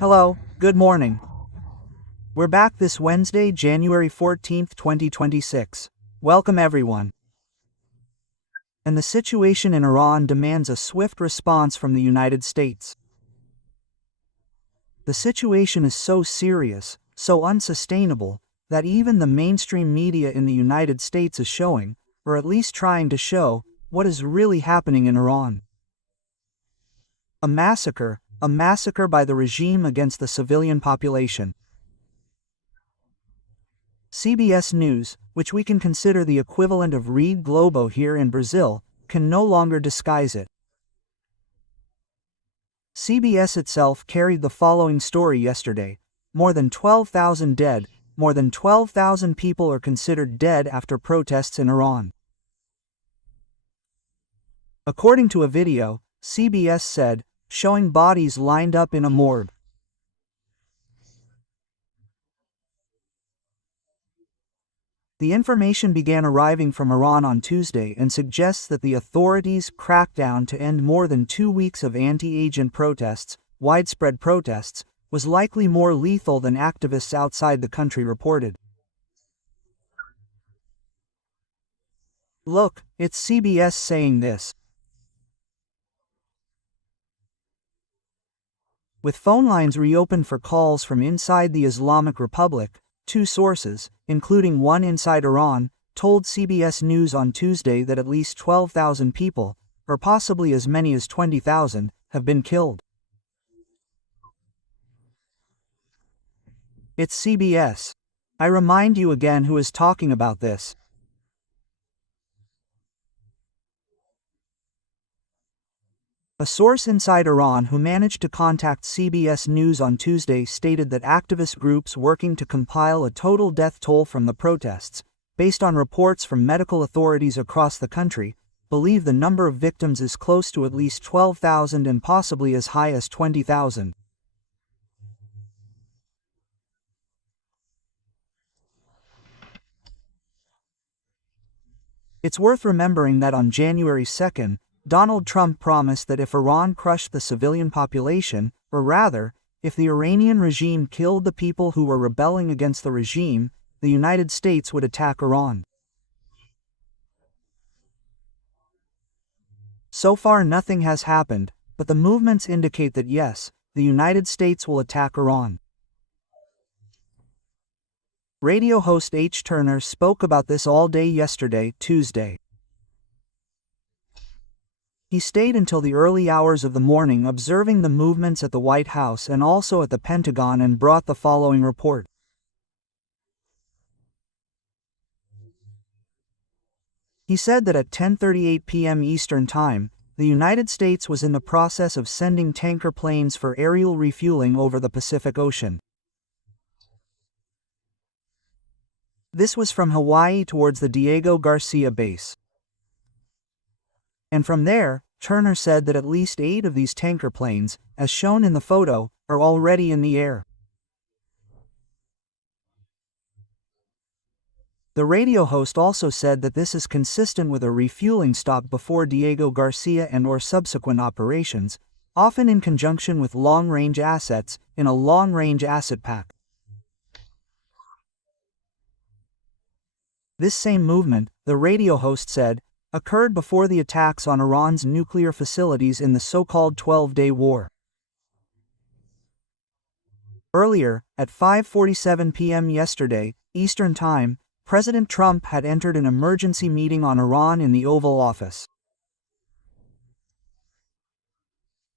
Hello, good morning. We're back this Wednesday, January 14th, 2026. Welcome everyone. And the situation in Iran demands a swift response from the United States. The situation is so serious, so unsustainable, that even the mainstream media in the United States is showing, or at least trying to show, what is really happening in Iran. A massacre by the regime against the civilian population. CBS News, which we can consider the equivalent of Rede Globo here in Brazil, can no longer disguise it. CBS itself carried the following story yesterday: more than 12,000 dead, more than 12,000 people are considered dead after protests in Iran. According to a video, CBS said, showing bodies lined up in a morgue. The information began arriving from Iran on Tuesday and suggests that the authorities' crackdown to end more than 2 weeks of anti-agent protests, widespread protests, was likely more lethal than activists outside the country reported. Look, it's CBS saying this. With phone lines reopened for calls from inside the Islamic Republic, 2 sources, including one inside Iran, told CBS News on Tuesday that at least 12,000 people, or possibly as many as 20,000, have been killed. It's CBS. I remind you again who is talking about this. A source inside Iran who managed to contact CBS News on Tuesday stated that activist groups working to compile a total death toll from the protests, based on reports from medical authorities across the country, believe the number of victims is close to at least 12,000 and possibly as high as 20,000. It's worth remembering that on January 2nd, Donald Trump promised that if Iran crushed the civilian population, or rather, if the Iranian regime killed the people who were rebelling against the regime, the United States would attack Iran. So far nothing has happened, but the movements indicate that yes, the United States will attack Iran. Radio host H. Turner spoke about this all day yesterday, Tuesday. He stayed until the early hours of the morning observing the movements at the White House and also at the Pentagon and brought the following report. He said that at 10:38 p.m. Eastern Time, the United States was in the process of sending tanker planes for aerial refueling over the Pacific Ocean. This was from Hawaii towards the Diego Garcia base. And from there, Turner said that at least 8 of these tanker planes, as shown in the photo, are already in the air. The radio host also said that this is consistent with a refueling stop before Diego Garcia and/or subsequent operations, often in conjunction with long-range assets, in a long-range asset pack. This same movement, the radio host said, occurred before the attacks on Iran's nuclear facilities in the so-called 12-day war. Earlier, at 5:47 p.m. yesterday, Eastern Time, President Trump had entered an emergency meeting on Iran in the Oval Office.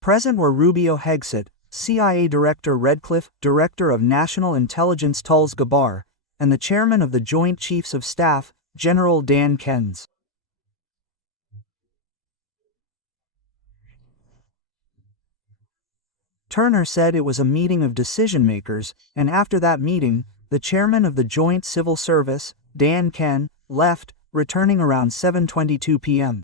Present were Rubio Hegseth, CIA Director Redcliffe, Director of National Intelligence Tulsi Gabbard, and the Chairman of the Joint Chiefs of Staff, General Dan Kens. Turner said it was a meeting of decision-makers, and after that meeting, the chairman of the Joint Civil Service, Dan Ken, left, returning around 7:22 p.m.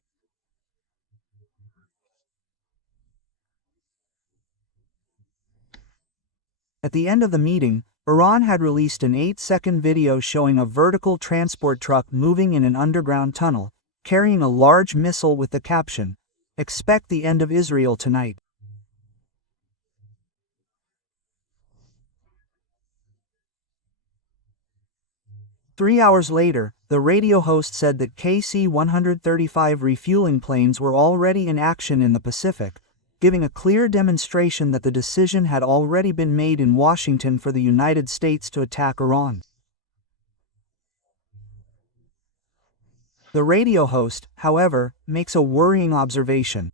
At the end of the meeting, Iran had released an 8-second video showing a vertical transport truck moving in an underground tunnel, carrying a large missile with the caption, "Expect the end of Israel tonight." 3 hours later, the radio host said that KC-135 refueling planes were already in action in the Pacific, giving a clear demonstration that the decision had already been made in Washington for the United States to attack Iran. The radio host, however, makes a worrying observation.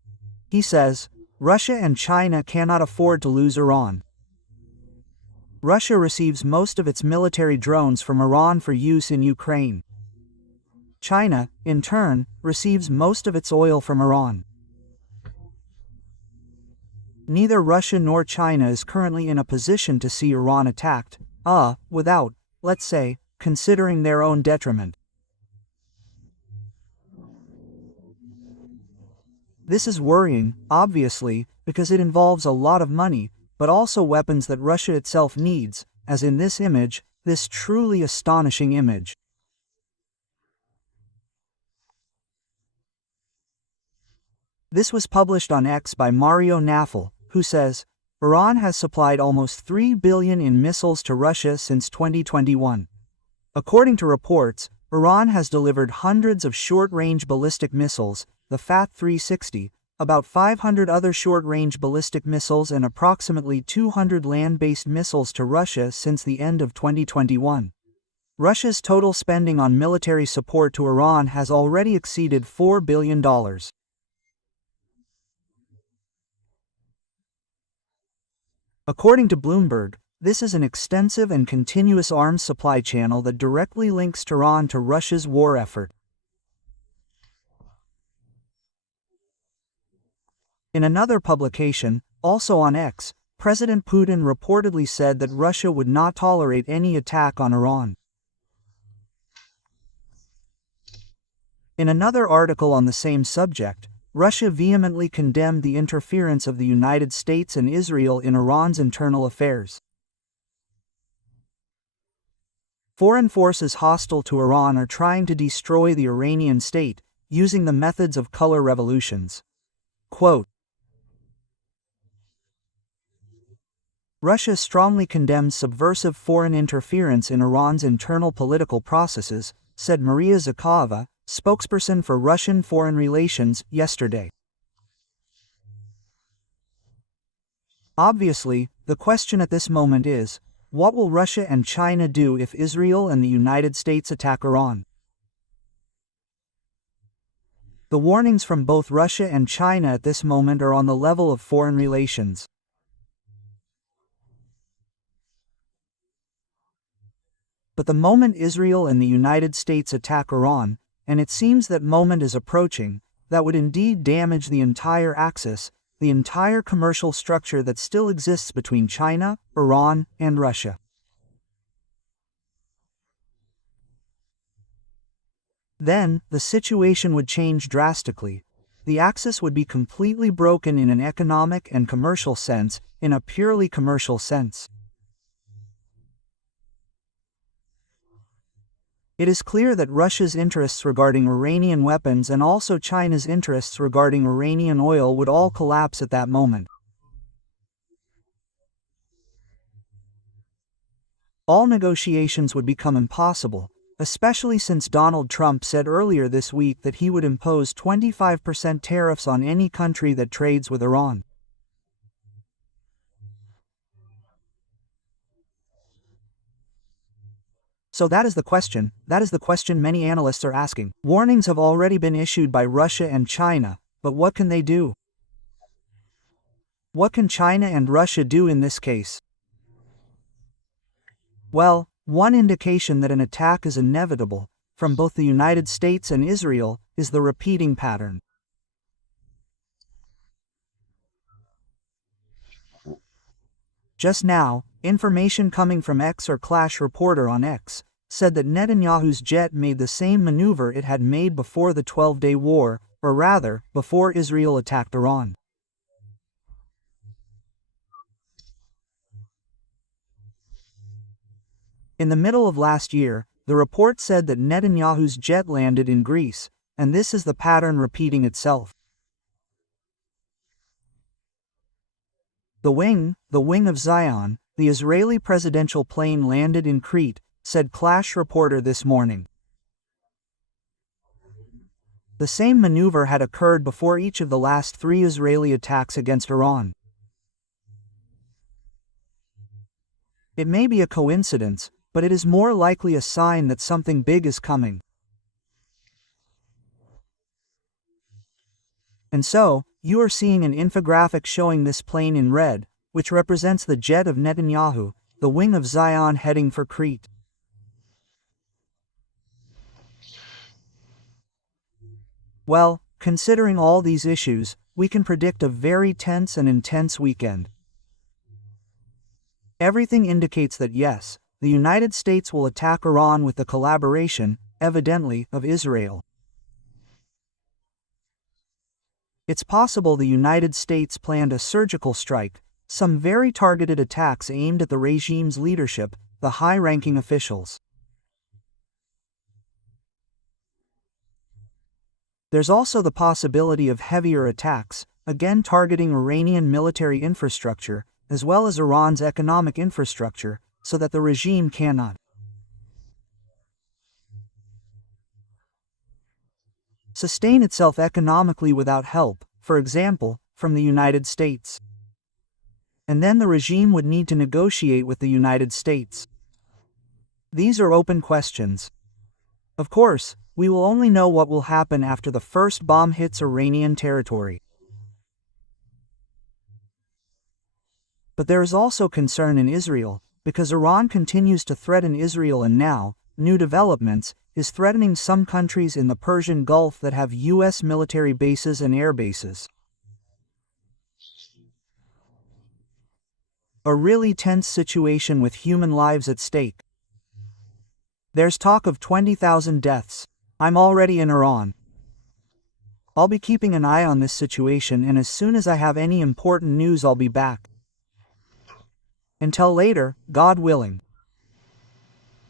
He says, Russia and China cannot afford to lose Iran. Russia receives most of its military drones from Iran for use in Ukraine. China, in turn, receives most of its oil from Iran. Neither Russia nor China is currently in a position to see Iran attacked, without, let's say, considering their own detriment. This is worrying, obviously, because it involves a lot of money, but also weapons that Russia itself needs, as in this image, this truly astonishing image. This was published on X by Mario Naffel, who says, Iran has supplied almost $3 billion in missiles to Russia since 2021. According to reports, Iran has delivered hundreds of short-range ballistic missiles, the FAT-360, about 500 other short-range ballistic missiles and approximately 200 land-based missiles to Russia since the end of 2021. Russia's total spending on military support to Iran has already exceeded $4 billion. According to Bloomberg, this is an extensive and continuous arms supply channel that directly links Tehran to Russia's war effort. In another publication, also on X, President Putin reportedly said that Russia would not tolerate any attack on Iran. In another article on the same subject, Russia vehemently condemned the interference of the United States and Israel in Iran's internal affairs. Foreign forces hostile to Iran are trying to destroy the Iranian state, using the methods of color revolutions. Quote, Russia strongly condemns subversive foreign interference in Iran's internal political processes, said Maria Zakharova, spokesperson for Russian Foreign Relations, yesterday. Obviously, the question at this moment is, what will Russia and China do if Israel and the United States attack Iran? The warnings from both Russia and China at this moment are on the level of foreign relations. But the moment Israel and the United States attack Iran, and it seems that moment is approaching, that would indeed damage the entire axis, the entire commercial structure that still exists between China, Iran, and Russia. Then, the situation would change drastically. The axis would be completely broken in an economic and commercial sense, in a purely commercial sense. It is clear that Russia's interests regarding Iranian weapons and also China's interests regarding Iranian oil would all collapse at that moment. All negotiations would become impossible, especially since Donald Trump said earlier this week that he would impose 25% tariffs on any country that trades with Iran. So that is the question many analysts are asking. Warnings have already been issued by Russia and China, but what can they do? What can China and Russia do in this case? Well, one indication that an attack is inevitable, from both the United States and Israel, is the repeating pattern. Just now, information coming from X or Clash reporter on X said that Netanyahu's jet made the same maneuver it had made before the 12-day war, or rather, before Israel attacked Iran. In the middle of last year, the report said that Netanyahu's jet landed in Greece, and this is the pattern repeating itself. The wing of Zion, the Israeli presidential plane landed in Crete, said Clash reporter this morning. The same maneuver had occurred before each of the last 3 Israeli attacks against Iran. It may be a coincidence, but it is more likely a sign that something big is coming. And so, you are seeing an infographic showing this plane in red, which represents the jet of Netanyahu, the wing of Zion heading for Crete. Well, considering all these issues, we can predict a very tense and intense weekend. Everything indicates that yes, the United States will attack Iran with the collaboration, evidently, of Israel. It's possible the United States planned a surgical strike, some very targeted attacks aimed at the regime's leadership, the high-ranking officials. There's also the possibility of heavier attacks, again targeting Iranian military infrastructure, as well as Iran's economic infrastructure, so that the regime cannot sustain itself economically without help, for example, from the United States. And then the regime would need to negotiate with the United States. These are open questions. Of course, we will only know what will happen after the first bomb hits Iranian territory. But there is also concern in Israel, because Iran continues to threaten Israel and now, new developments, is threatening some countries in the Persian Gulf that have U.S. military bases and air bases. A really tense situation with human lives at stake. There's talk of 20,000 deaths. I'm already in Iran. I'll be keeping an eye on this situation, and as soon as I have any important news I'll be back. Until later, God willing.